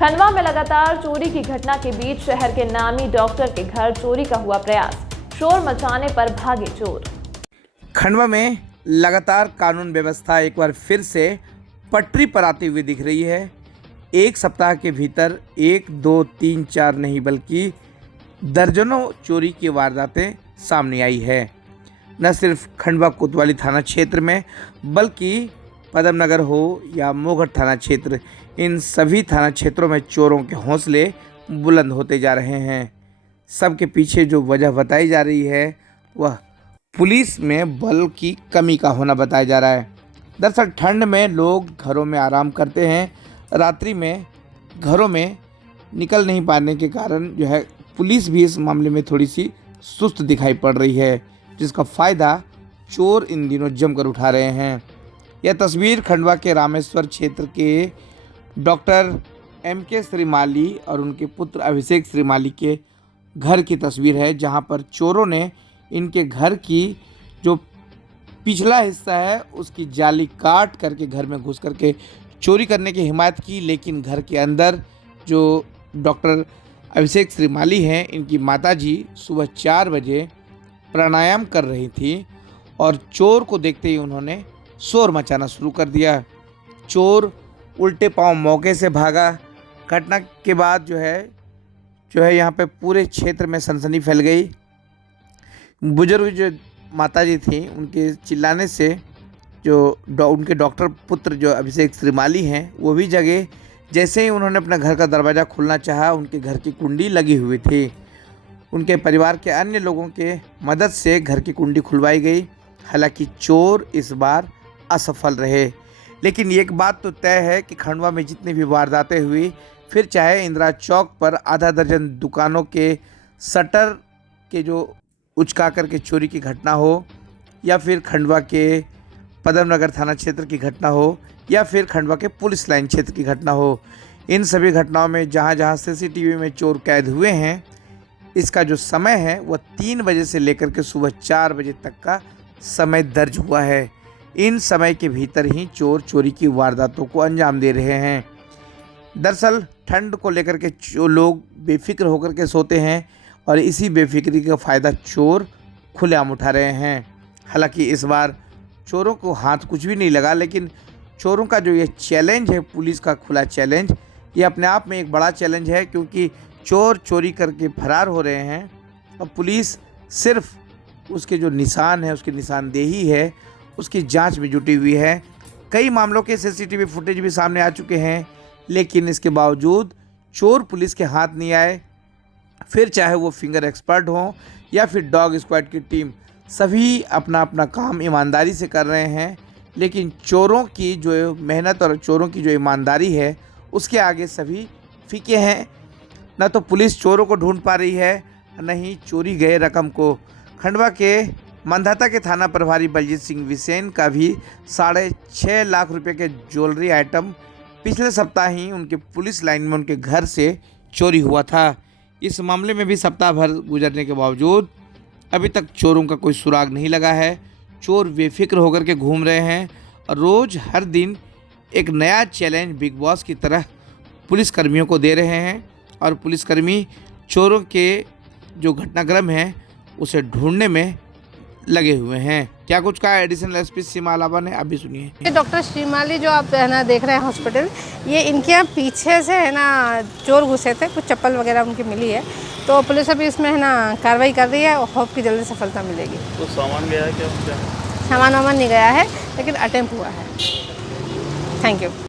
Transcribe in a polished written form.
खंडवा में लगातार चोरी की घटना के बीच शहर के नामी डॉक्टर के घर चोरी का हुआ प्रयास, शोर मचाने पर भागे चोर। खंडवा में लगातार कानून व्यवस्था एक बार फिर से पटरी पर आती हुई दिख रही है। एक सप्ताह के भीतर 1, 2, 3, 4 नहीं बल्कि दर्जनों चोरी की वारदातें सामने आई है। न सिर्फ खंडवा कोतवाली थाना क्षेत्र में बल्कि पदम नगर हो या मोघट थाना क्षेत्र, इन सभी थाना क्षेत्रों में चोरों के हौसले बुलंद होते जा रहे हैं। सबके पीछे जो वजह बताई जा रही है वह पुलिस में बल की कमी का होना बताया जा रहा है। दरअसल ठंड में लोग घरों में आराम करते हैं, रात्रि में घरों में निकल नहीं पाने के कारण जो है पुलिस भी इस मामले में थोड़ी सी सुस्त दिखाई पड़ रही है, जिसका फ़ायदा चोर इन दिनों जमकर उठा रहे हैं। यह तस्वीर खंडवा के रामेश्वर क्षेत्र के डॉक्टर MK श्रीमाली और उनके पुत्र अभिषेक श्रीमाली के घर की तस्वीर है, जहां पर चोरों ने इनके घर की जो पिछला हिस्सा है उसकी जाली काट करके घर में घुस करके चोरी करने की हिम्मत की। लेकिन घर के अंदर जो डॉक्टर अभिषेक श्रीमाली हैं, इनकी माताजी सुबह 4 बजे प्राणायाम कर रही थी और चोर को देखते ही उन्होंने शोर मचाना शुरू कर दिया। चोर उल्टे पांव मौके से भागा। घटना के बाद जो है यहाँ पे पूरे क्षेत्र में सनसनी फैल गई। बुजुर्ग जो माताजी थी, उनके चिल्लाने से उनके डॉक्टर पुत्र जो अभिषेक श्रीमाली हैं वो भी जगे। जैसे ही उन्होंने अपना घर का दरवाज़ा खोलना चाहा, उनके घर की कुंडी लगी हुई थी। उनके परिवार के अन्य लोगों के मदद से घर की कुंडी खुलवाई गई। हालांकि चोर इस बार असफल रहे। लेकिन एक बात तो तय है कि खंडवा में जितनी भी वारदातें हुई, फिर चाहे इंदिरा चौक पर आधा दर्जन दुकानों के शटर के जो उचका करके चोरी की घटना हो, या फिर खंडवा के पदम नगर थाना क्षेत्र की घटना हो, या फिर खंडवा के पुलिस लाइन क्षेत्र की घटना हो, इन सभी घटनाओं में जहां जहां CCTV में चोर कैद हुए हैं, इसका जो समय है वह 3 बजे से लेकर के सुबह 4 बजे तक का समय दर्ज हुआ है। इन समय के भीतर ही चोर चोरी की वारदातों को अंजाम दे रहे हैं। दरअसल ठंड को लेकर के लोग बेफिक्र होकर के सोते हैं और इसी बेफिक्री का फ़ायदा चोर खुलेआम उठा रहे हैं। हालांकि इस बार चोरों को हाथ कुछ भी नहीं लगा, लेकिन चोरों का जो ये चैलेंज है, पुलिस का खुला चैलेंज, ये अपने आप में एक बड़ा चैलेंज है, क्योंकि चोर चोरी करके फरार हो रहे हैं और पुलिस सिर्फ उसके जो निशान है, उसकी निशानदेही है, उसकी जांच में जुटी हुई है। कई मामलों के CCTV फुटेज भी सामने आ चुके हैं, लेकिन इसके बावजूद चोर पुलिस के हाथ नहीं आए। फिर चाहे वो फिंगर एक्सपर्ट हों या फिर डॉग स्क्वाड की टीम, सभी अपना अपना काम ईमानदारी से कर रहे हैं। लेकिन चोरों की जो मेहनत और चोरों की जो ईमानदारी है, उसके आगे सभी फीके हैं। न तो पुलिस चोरों को ढूंढ पा रही है, न ही चोरी गए रकम को। खंडवा के मंधाता के थाना प्रभारी बलजीत सिंह विसेन का भी 6.5 लाख रुपए के ज्वेलरी आइटम पिछले सप्ताह ही उनके पुलिस लाइन में उनके घर से चोरी हुआ था। इस मामले में भी सप्ताह भर गुजरने के बावजूद अभी तक चोरों का कोई सुराग नहीं लगा है। चोर बेफिक्र होकर के घूम रहे हैं और रोज़ हर दिन एक नया चैलेंज बिग बॉस की तरह पुलिसकर्मियों को दे रहे हैं और पुलिसकर्मी चोरों के जो घटनाक्रम है उसे ढूंढने में लगे हुए हैं। क्या कुछ कहा एडिशनल SP सीमा अलावा ने, आप भी सुनिए। डॉक्टर श्रीमाली जो आप है ना देख रहे हैं हॉस्पिटल, ये इनके यहाँ पीछे से है ना चोर घुसे थे, कुछ चप्पल वगैरह उनकी मिली है, तो पुलिस अभी इसमें है ना कार्रवाई कर रही है और होप की जल्दी सफलता मिलेगी। तो सामान गया है क्या? सामान वामान नहीं गया है, लेकिन अटेम्प्ट हुआ है। Thank you.